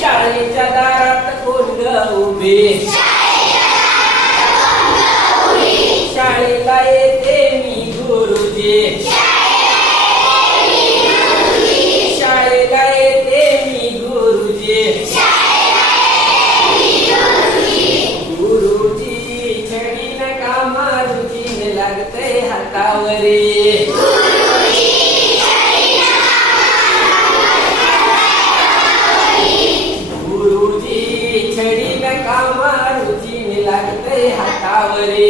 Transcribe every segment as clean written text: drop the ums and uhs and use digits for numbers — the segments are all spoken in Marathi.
शाळेच्या दारात कोण ग उभी शाळेला येते मी गुरुजी शाळेला येते मी गुरुजी गुरुजी छडी नका मारुजी लागतंय हातावरी गुरुजी छडी नका मारुजी लागतंय हातावरी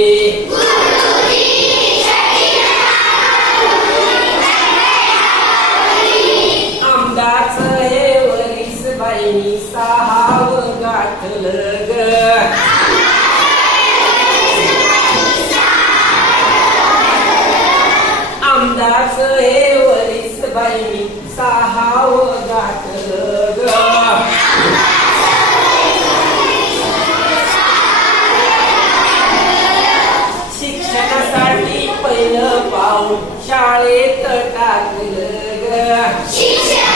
आमदाचं हे वरीस बाईनी सहावं गाठलं ग आमदाचं हे वरीस बाईनी सहावं गाठलं ग शिक्षणासाठी पहिलं पाऊल शाळेत टाकलं ग